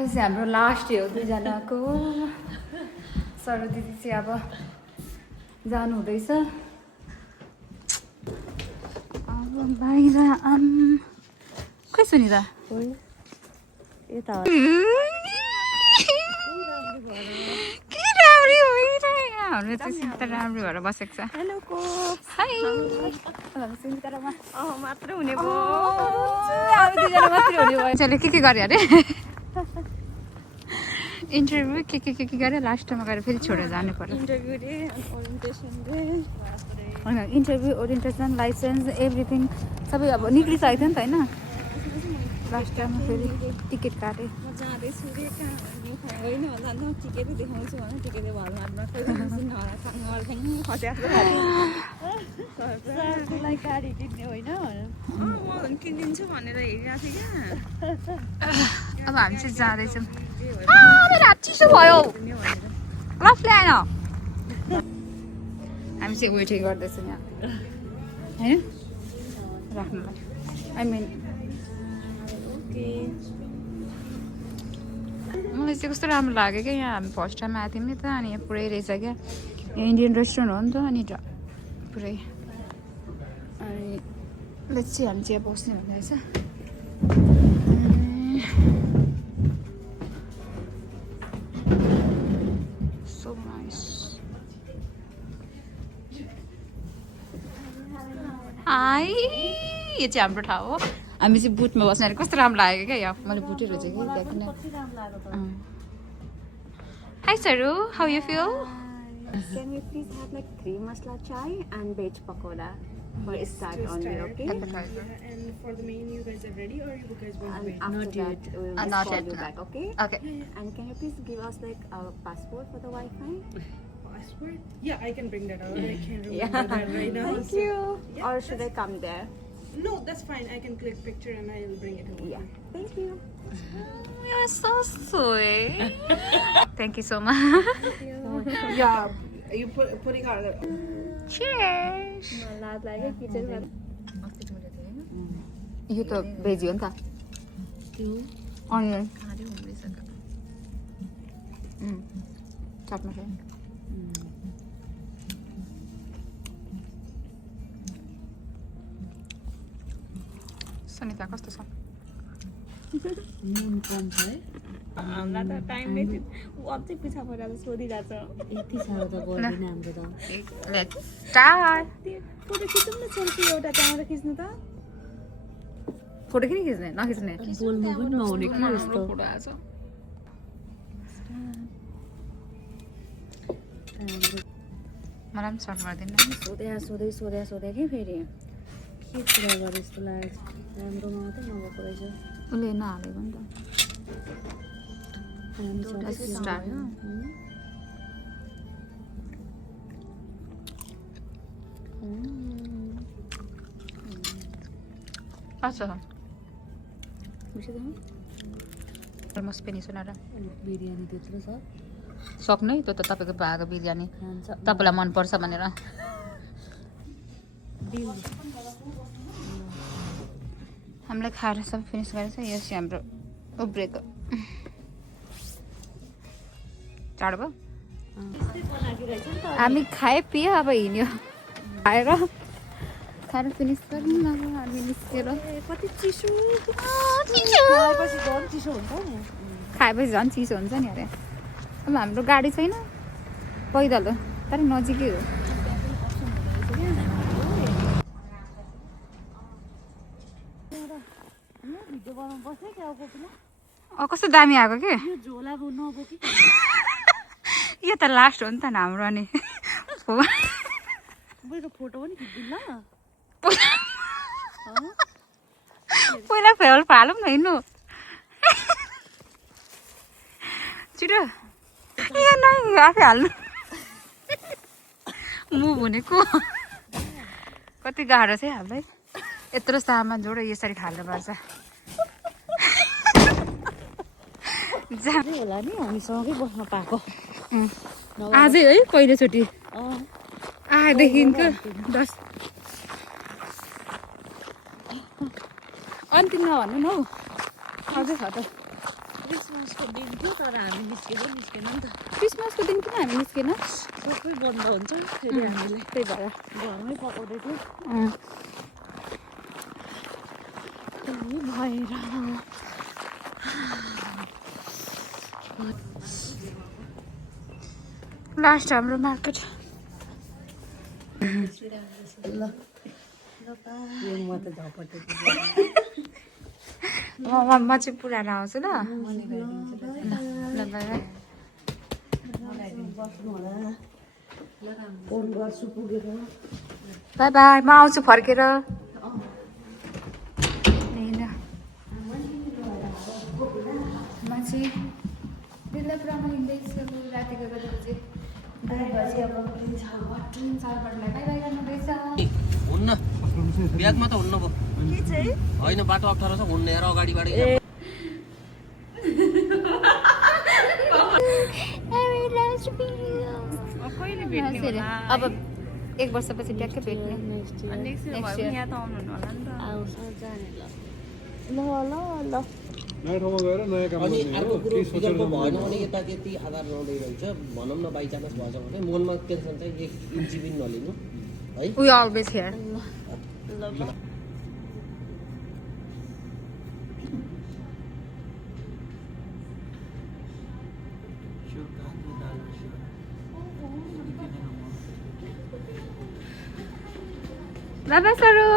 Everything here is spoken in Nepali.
हाम्रो लास्ट हो दुईजनाको सर दिदी चाहिँ अब जानु हुँदैछ अब बाहिर खै सुनिदा यता हाम्रो चाहिँ सिन्ता राम्रो भएर बसेको छ हेलो को हाई मात्र हुने भयो अब दुईजना मात्रै हुने भयो चले के गर्यो अरे इन्टरभ्यू के गऱ्यो लास्टमा गएर फेरि छोडेर जानु पर्यो इन्टरभ्यू रे ओरिएन्टेसन रे इन्टरभ्यू ओरिएन्टेसन लाइसेन्स एभ्रिथिङ सबै अब निक्लिसकेको थियो नि त होइन लास्ट टाइममा फेरि टिकट काटेँ म जाँदैछु रे कहाँ होइन होला न टिकटै देखाउँछु भने टिकटै भलमारमा सरलाई गाडी किन्ने होइन म किनिदिन्छु भनेर हेरिरहेको थिएँ क्या अब हामी चाहिँ जाँदैछौँ रात चिसो भयो लफले आएन हामी चाहिँ वेटिङ गर्दैछौँ यहाँ होइन राख्नुलाई आई मिन मलाई चाहिँ कस्तो राम्रो लाग्यो क्या यहाँ हामी फर्स्ट टाइम आएको थियौँ नि त अनि यहाँ पुरै रहेछ क्या इन्डियन रेस्टुरेन्ट हो नि त अनि पुरै अनि चाहिँ हामी चाहिँ बस्ने हुँदैछ सो नाइस हाई यो चाहिँ हाम्रो ठाउँ हो हामी चाहिँ बुटमा बस्ने कस्तो राम्रो लाग्यो क्या यहाँ मैले बुटै रोजेँ कि देखिन hi sir how you feel Can we please have like 3 masala chai and veg pakoda for a start only, okay? And for the main, you guys are ready, or you guys want to wait? And after that, we will Not just call yet, you no. back, okay? Okay. And can you please give us like a passport for the Wi-Fi? Passport? Yeah, I can bring that out. I can't remember Yeah. that right now. Thank you. Yeah, Or should I come there? No, that's fine. I can click picture and I'll bring it over. Yeah. Thank you. You're so sweet. Thank you so much. Yeah, you putting out the... Cheers. लाज लाग्यो किचनमा यो त भेज हो नि त अनियन चाट्नु पर्यो सनिता कस्तो छ नुन कम छ है हामीलाई त टाइम नै थियो ऊ अझै पिछा परेर सोधिरहेछ यति साह्रो त गर्दैन हाम्रो त लेट्स स्टार्ट फोटो खिचौँ न सेल्फी एउटा त्यहाँबाट खिच्नु त फोटो किन खिच्ने नखिच्ने बोल्नु पनि नहुने के यस्तो फोटो आएछ मलाई पनि सर्ट गरिदिनु सोधे कि फेरि के कुरा गरे जस्तो लागेको छ राम्रो मात्रै नभएको रहेछ उसले नहालेको नि त स्टार्ट अच्छा अलमोस्ट पनि सुनेर बिरयानी त्यत्रो छ सक्नै त्यो त तपाईँको भागको बिरयानी तपाईँलाई मनपर्छ भनेर हामीलाई खाएर सब फिनिस गरेछ यो चाहिँ हाम्रो उब्रेको चाँडो भयो हामी खायो पियो अब हिँड्यो खाएर फिनिस गरौँ न अब हामी निस्केर कति चिसो चिसो हुन्छ नि खाएपछि झन् चिसो हुन्छ नि अरे अब हाम्रो गाडी छैन पैदल हो तर नजिकै हो कस्तो दामी आएको के यो त लास्ट हो नि त हाम्रो अनि फोटो पनि खिच्दिन पहिला फेरल फालौँ न हिँड्नु छिटो यहाँ नै आफै हाल्नु मुभ हुनेको कति गाह्रो छ है हामीलाई यत्रो सामान जोड यसरी खाल्नुपर्छ होला नि हामी सँगै बस्न पाएको आजै है पहिलोचोटि आएदेखिको 10 अन्तिम नभन्नु न हौ अझै छ त क्रिसमसको दिन थियो तर हामी निस्केन नि त क्रिसमसको दिन किन हामी निस्केन सबै बन्द हुन्छ फेरि हामीले त्यही भएर घरमै पकाउँदै थियो त्यही भएर लास्ट हाम्रो मार्केट म चाहिँ पुरानो आउँछु ल ल बाई बाई बाई म आउँछु फर्केर म चाहिँ त्यसलाई पुरा म हिँड्दैछु रातिको बेला चाहिँ ट्रेन 4 बजीलाई बाई बाई गर्नुहुँदैछ हुन्न ब्यागमा त हुन्न भयो के चाहिँ होइन बाटो अप्ठ्यारो छ हुन्न हेर अगाडिबाट कहिले भेट्ने होला अब 1 वर्षपछि ट्याक्कै भेट्ने नेक्स्ट इयर भयो यहाँ त आउनु होला नि त आउँछ जाने ल ल ल नयाँ ठाउँमा गएर नयाँ काम अनि गर्ने अर्को हो कुरो 30 विकल्प बछर भएन भने यता त्यति आधार रहँदै रहेछ भनौँ न बाइचान्स भएछ भने मनमा टेन्सन चाहिँ 1 इन्ची पनि नलिनु है वी अलवेज हियर बाबा सरू